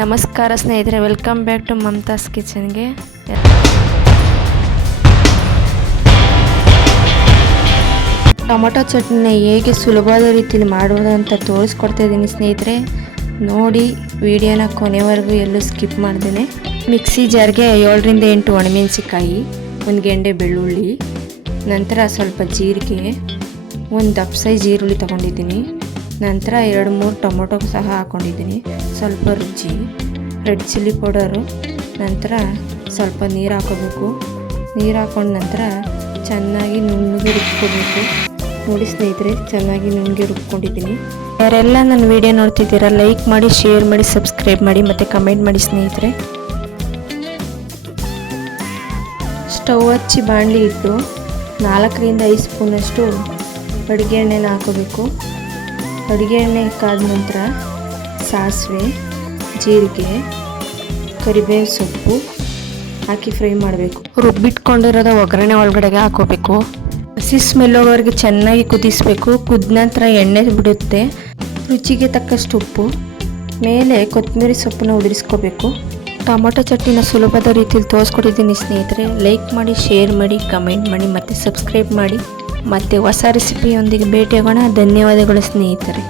ನಮಸ್ಕಾರ ಸ್ನೇಹಿತರೆ, welcome back to ಮಮತಾಸ್ ಕಿಚನ್ಗೆ. Tomato ಚಟ್ನಿನ ಹೇಗೆ ಸುಲಭವಾದ ರೀತಿಯಲ್ಲಿ ಮಾಡುವುದು ಅಂತ ತೋರಿಸ್ಕೊಡ್ತಾ ಇದ್ದೀನಿ ಸ್ನೇಹಿತರೆ. ನೋಡಿ ವಿಡಿಯೋನ ಕೊನೆವರೆಗೂ ಎಲ್ಲೂ ಸ್ಕಿಪ್ ಮಾಡ್ದೇನೆ. ಮಿಕ್ಸಿ ಜಾರ್ಗೆ 7ರಿಂದ 8 ಒಣಮೆಣಸಿಕಾಯಿ, ಒಂದು ಗೆಂಡೆ ಬೆಳ್ಳುಳ್ಳಿ, ನಂತರ ಸ್ವಲ್ಪ ಜೀರಿಗೆ, ಒಂದು ದಪ್ಪ ಸೈಜ್ ಈರುಳ್ಳಿ ತೊಗೊಂಡಿದ್ದೀನಿ. ನಂತರ 2-3 ಟೊಮೊಟೊ ಸಹ ಹಾಕ್ಕೊಂಡಿದ್ದೀನಿ. ಸ್ವಲ್ಪ ರುಚಿ, ರೆಡ್ ಚಿಲ್ಲಿ ಪೌಡರು, ನಂತರ ಸ್ವಲ್ಪ ನೀರು ಹಾಕೋಬೇಕು. ನೀರು ಹಾಕೊಂಡ ನಂತರ ಚೆನ್ನಾಗಿ ನುಣ್ಣಗೆ ರುಬ್ಕೋಬೇಕು. ನೋಡಿ ಸ್ನೇಹಿತರೆ, ಚೆನ್ನಾಗಿ ನುಣ್ಣಗೆ ರುಬ್ಕೊಂಡಿದ್ದೀನಿ. ಯಾರೆಲ್ಲ ನನ್ನ ವಿಡಿಯೋ ನೋಡ್ತಿದ್ದೀರಾ ಲೈಕ್ ಮಾಡಿ, ಶೇರ್ ಮಾಡಿ, ಸಬ್ಸ್ಕ್ರೈಬ್ ಮಾಡಿ ಮತ್ತು ಕಮೆಂಟ್ ಮಾಡಿ ಸ್ನೇಹಿತರೆ. ಸ್ಟವ್ ಹಚ್ಚಿ ಬಾಣಲಿ ಇಟ್ಟು 4ರಿಂದ 5 ಸ್ಪೂನಷ್ಟು ಅಡುಗೆ ಎಣ್ಣೆನ ಹಾಕೋಬೇಕು. ಅಡುಗೆ ಎಣ್ಣೆ ಕಾದ ನಂತರ ಸಾಸಿವೆ, ಜೀರಿಗೆ, ಕರಿಬೇವು ಸೊಪ್ಪು ಹಾಕಿ ಫ್ರೈ ಮಾಡಬೇಕು. ರುಬ್ಬಿಟ್ಕೊಂಡಿರೋದ ಒಗ್ಗರಣೆ ಒಳಗಡೆಗೆ ಹಾಕೋಬೇಕು. ಹಸಿ ಸ್ಮೆಲ್ ಹೋಗೋವರೆಗೆ ಚೆನ್ನಾಗಿ ಕುದಿಸಬೇಕು. ಕುದ ನಂತರ ಎಣ್ಣೆ ಬಿಡುತ್ತೆ. ರುಚಿಗೆ ತಕ್ಕಷ್ಟು ಉಪ್ಪು, ಮೇಲೆ ಕೊತ್ತಂಬರಿ ಸೊಪ್ಪನ್ನು ಉದುರಿಸ್ಕೋಬೇಕು. ಟೊಮೊಟೊ ಚಟ್ನಿನ ಸುಲಭದ ರೀತಿಯಲ್ಲಿ ತೋರಿಸ್ಕೊಟ್ಟಿದ್ದೀನಿ ಸ್ನೇಹಿತರೆ. ಲೈಕ್ ಮಾಡಿ, ಶೇರ್ ಮಾಡಿ, ಕಮೆಂಟ್ ಮಾಡಿ ಮತ್ತು ಸಬ್ಸ್ಕ್ರೈಬ್ ಮಾಡಿ. ಮತ್ತೆ ಹೊಸ ರೆಸಿಪಿಯೊಂದಿಗೆ ಭೇಟಿಯಾಗೋಣ. ಧನ್ಯವಾದಗಳು ಸ್ನೇಹಿತರೆ.